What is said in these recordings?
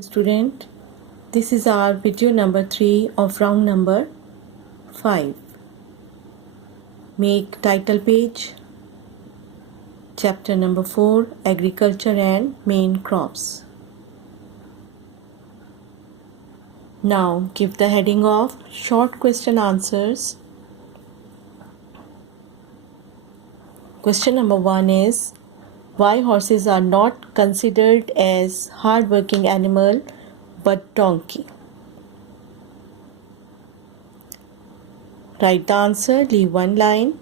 Student, this is our video number 3 of round number 5. Make title page, chapter number 4, Agriculture and Main Crops. Now give the heading of short question answers. Question number 1 is, why horses are not considered as hard-working animal but donkey? Write the answer, leave one line.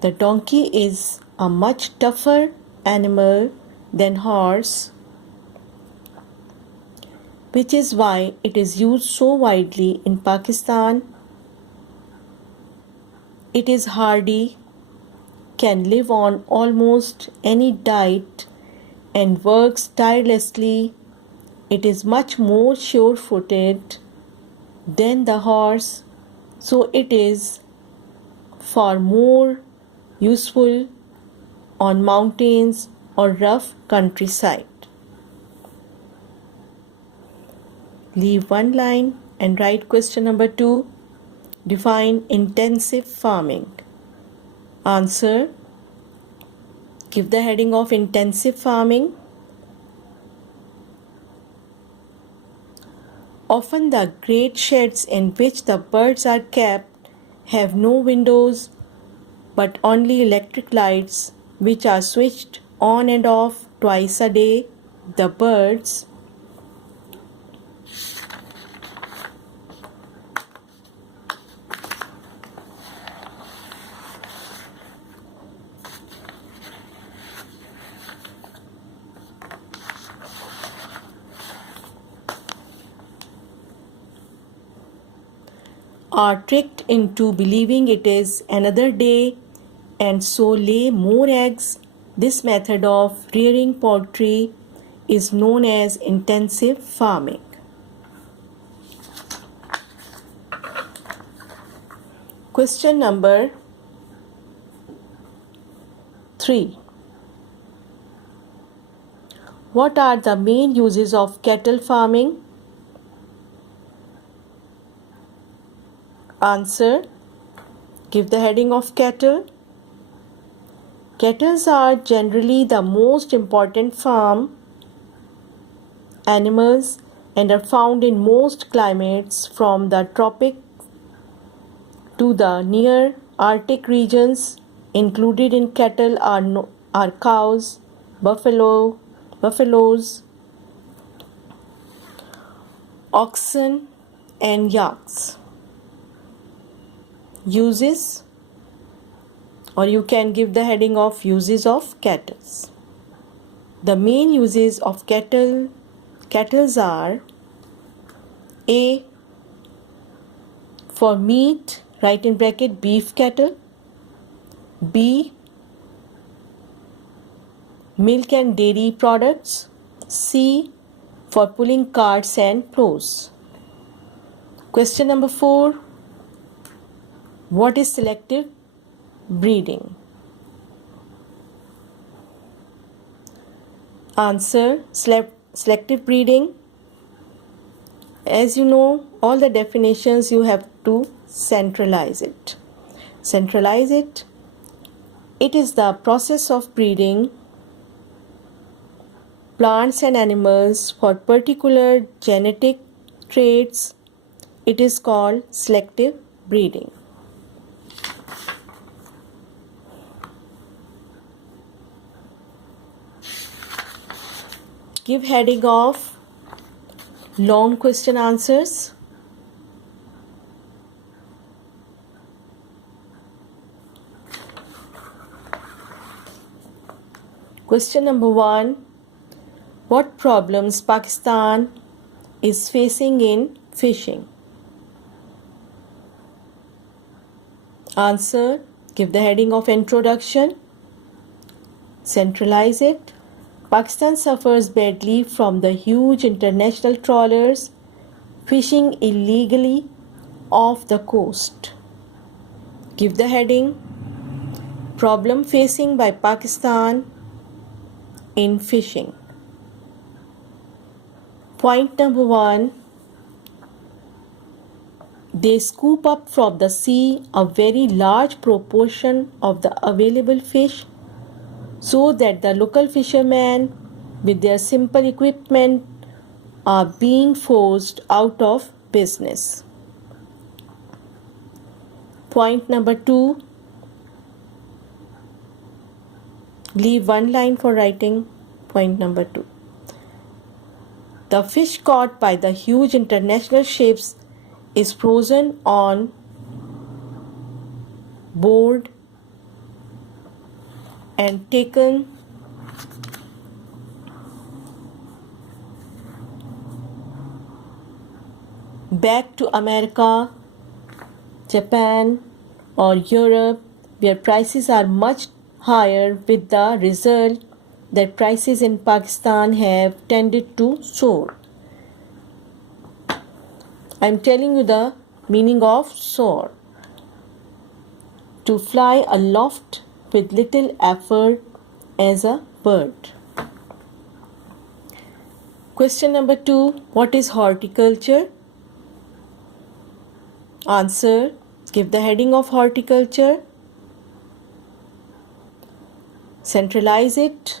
The donkey is a much tougher animal than horse, which is why it is used so widely in Pakistan. It is hardy, can live on almost any diet and works tirelessly. It is much more sure-footed than the horse, so it is far more useful on mountains or rough countryside. Leave one line and write question number 2. Define intensive farming. Answer. Give the heading of intensive farming. Often the great sheds in which the birds are kept have no windows but only electric lights which are switched on and off twice a day. The birds are tricked into believing it is another day and so lay more eggs. This method of rearing poultry is known as intensive farming. Question number 3. What are the main uses of cattle farming? Answer. Give the heading of cattle. Cattle are generally the most important farm animals and are found in most climates from the tropics to the near Arctic regions. Included in cattle are cows, buffaloes, oxen, and yaks. Uses, or you can give the heading of uses of cattle. The main uses of cattle are A. For meat, write in bracket beef cattle. B. Milk and dairy products. C. For pulling carts and plows. Question number 4. What is selective breeding? Answer. Selective breeding. As you know, all the definitions you have to centralize it. It is the process of breeding plants and animals for particular genetic traits. It is called selective breeding. Give heading of long question answers. Question number 1. What problems Pakistan is facing in fishing? Answer. Give the heading of introduction. Centralize it. Pakistan suffers badly from the huge international trawlers fishing illegally off the coast. Give the heading. Problem facing by Pakistan in fishing. Point number 1. They scoop up from the sea a very large proportion of the available fish so that the local fishermen with their simple equipment are being forced out of business. Point number 2. Leave one line for writing. Point number 2. The fish caught by the huge international ships is frozen on board and taken back to America, Japan, or Europe, where prices are much higher, with the result that prices in Pakistan have tended to soar. I am telling you the meaning of soar. To fly aloft with little effort as a bird. Question number 2. What is horticulture? Answer. Give the heading of horticulture. Centralize it.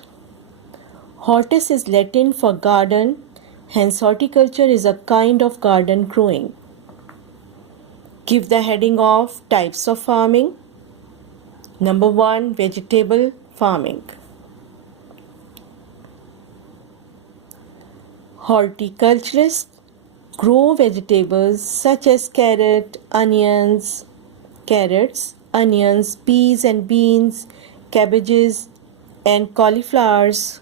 Hortus is Latin for garden, hence horticulture is a kind of garden growing. Give the heading of types of farming. Number 1. Vegetable farming. Horticulturists grow vegetables such as carrots, onions, peas and beans, cabbages and cauliflowers.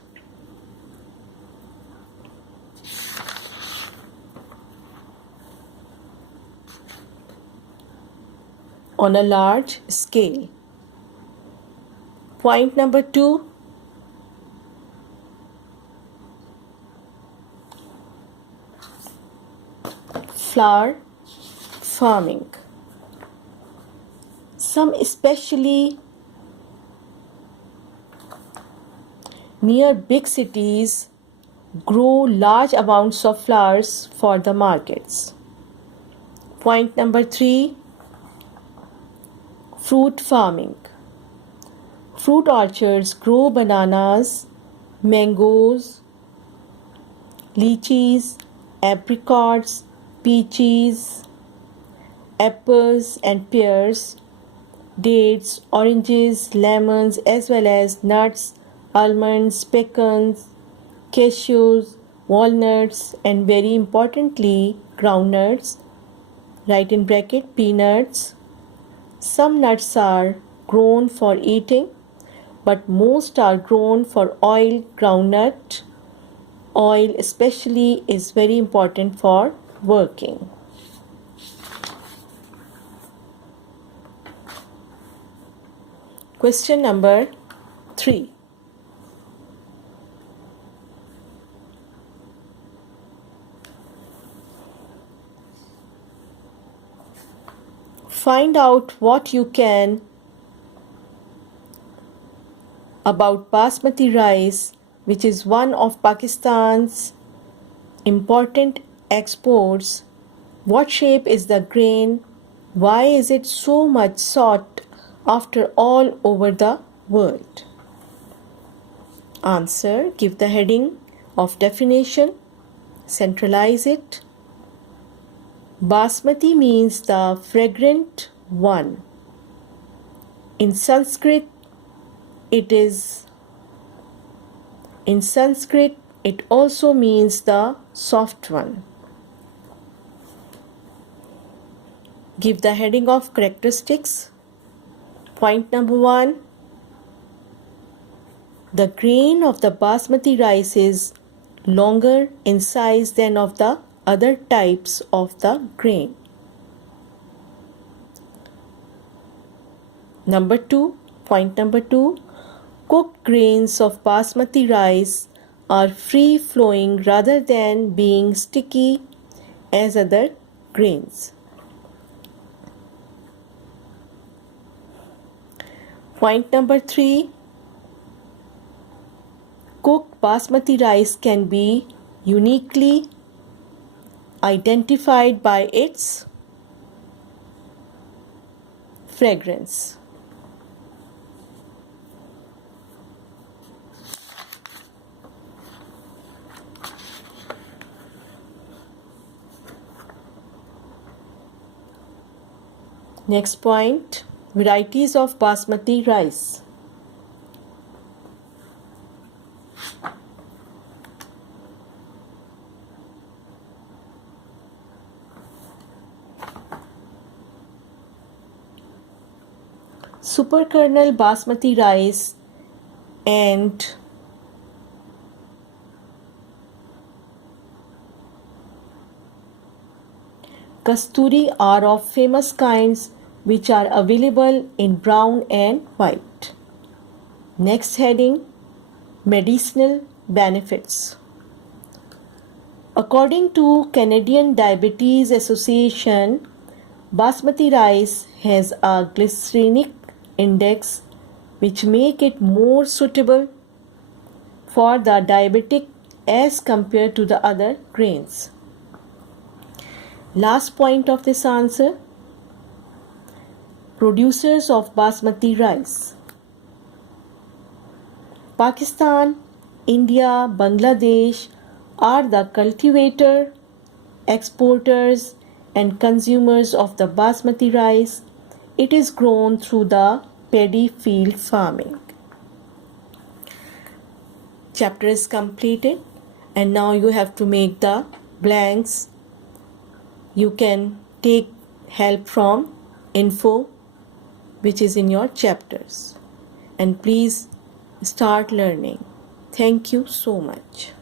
On a large scale. Point number 2. Flower farming. Some especially near big cities grow large amounts of flowers for the markets. Point number 3. Fruit farming. Fruit orchards grow bananas, mangoes, lychees, apricots, peaches, apples and pears, dates, oranges, lemons, as well as nuts, almonds, pecans, cashews, walnuts, and very importantly, groundnuts, write in bracket peanuts. Some nuts are grown for eating, but most are grown for oil. Groundnut oil especially is very important for working. Question number 3. Find out what you can about basmati rice, which is one of Pakistan's important exports. What shape is the grain? Why is it so much sought after all over the world? Answer. Give the heading of definition. Centralize it. Basmati means the fragrant one. In Sanskrit, it also means the soft one. Give the heading of characteristics. Point number 1. The grain of the basmati rice is longer in size than of the other types of the grain. Point number 2. Cooked grains of basmati rice are free flowing rather than being sticky as other grains. Point number 3. Cooked basmati rice can be uniquely identified by its fragrance. Next point, varieties of basmati rice. Super kernel basmati rice and kasturi are of famous kinds which are available in brown and white. Next heading, medicinal benefits. According to Canadian Diabetes Association, basmati rice has a glycemic index which make it more suitable for the diabetic as compared to the other grains. Last point of this answer, producers of basmati rice. Pakistan, India, Bangladesh are the cultivator, exporters and consumers of the basmati rice. It is grown through the paddy field farming. Chapter is completed and now you have to make the blanks. You can take help from info which is in your chapters, and please start learning. Thank you so much.